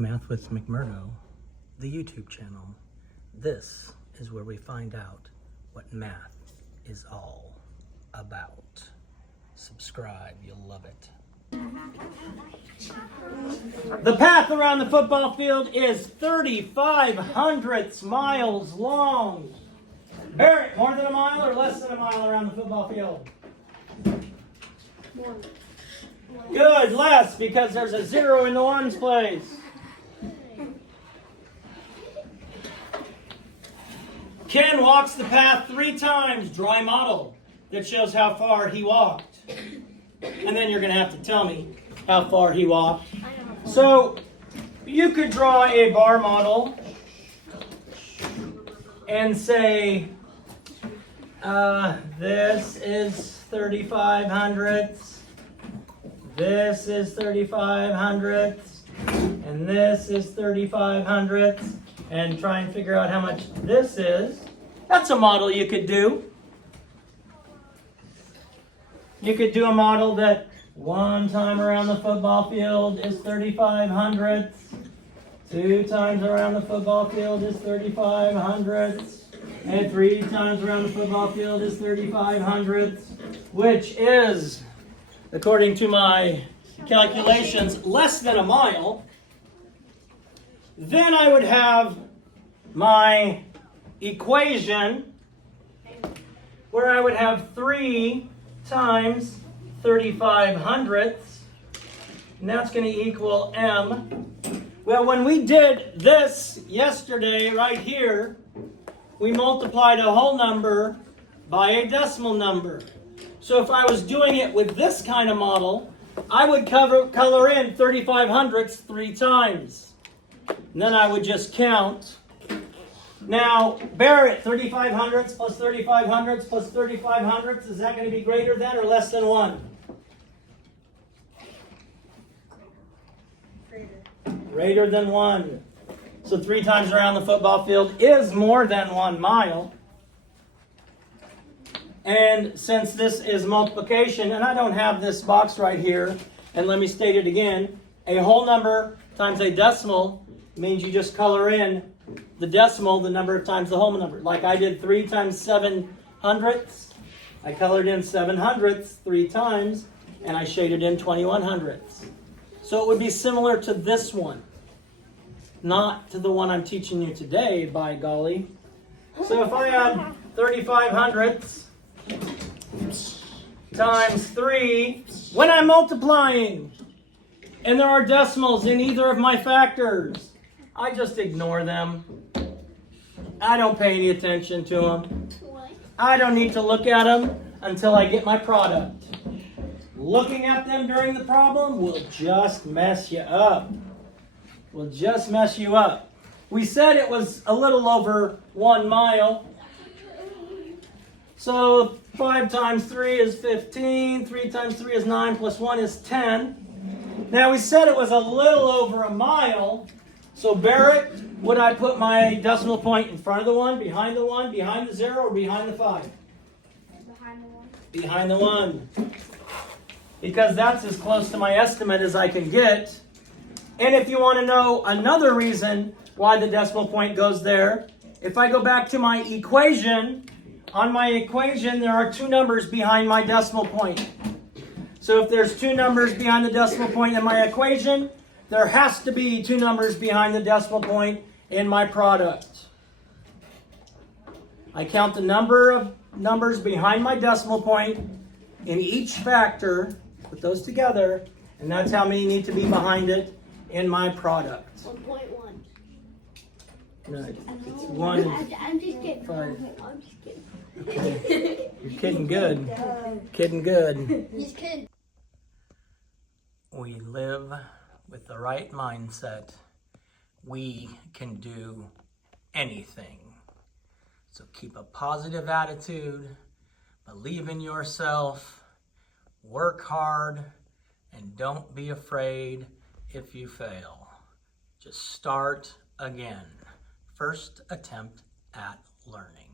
Math with McMurdo, the YouTube channel. This is where we find out what math is all about. Subscribe, you'll love it. The path around the football field is 3,500 miles long. Barrett, more than a mile or less than a mile around the football field? More. Good, less, because there's a zero in the ones place. Ken walks the path 3 times. Draw a model that shows how far he walked. And then you're going to have to tell me how far he walked. So you could draw a bar model and say, this is 3,500. This is 3,500. And this is 3,500. And try and figure out how much this is. That's a model you could do. You could do a model that 1 time around the football field is 3,500. 2 times around the football field is 3,500. And 3 times around the football field is 3,500. Which is, according to my calculations, less than a mile. Then I would have my equation where I would have 3 times 3,500, and that's going to equal m. Well, when we did this yesterday right here, we multiplied a whole number by a decimal number. So if I was doing it with this kind of model, I would color in 3,500s 3 times. And then I would just count. Now, Barrett, 3,500s plus 3,500s plus 3,500s, is that going to be greater than or less than 1? Greater than 1. So 3 times around the football field is more than 1 mile. And since this is multiplication, and I don't have this box right here, and let me state it again, a whole number times a decimal means you just color in the decimal the number of times the whole number. Like I did 3 times 700ths. I colored in 700ths 3 times, and I shaded in 2100ths. So it would be similar to this one, not to the one I'm teaching you today, by golly. So if I add 3,500ths times 3, when I'm multiplying, and there are decimals in either of my factors, I just ignore them. I don't pay any attention to them. I don't need to look at them until I get my product. Looking at them during the problem will just mess you up. Will just mess you up. We said it was a little over 1 mile. So 5 times 3 is 15. 3 times 3 is 9 plus 1 is 10. Now we said it was a little over a mile. So Barrett, would I put my decimal point in front of the 1, behind the 1, behind the 0, or behind the 5? Behind the 1. Behind the 1. Because that's as close to my estimate as I can get. And if you want to know another reason why the decimal point goes there, if I go back to my equation, on my equation there are 2 numbers behind my decimal point. So if there's 2 numbers behind the decimal point in my equation, there has to be 2 numbers behind the decimal point in my product. I count the number of numbers behind my decimal point in each factor, put those together, and that's how many need to be behind it in my product. 1.1. Right. It's 1 I'm just kidding. 5. I'm just kidding. Okay. You're kidding good. Kidding good. He's kidding. We live with the right mindset. We can do anything. So keep a positive attitude, believe in yourself, work hard, and don't be afraid if you fail. Just start again. First attempt at learning.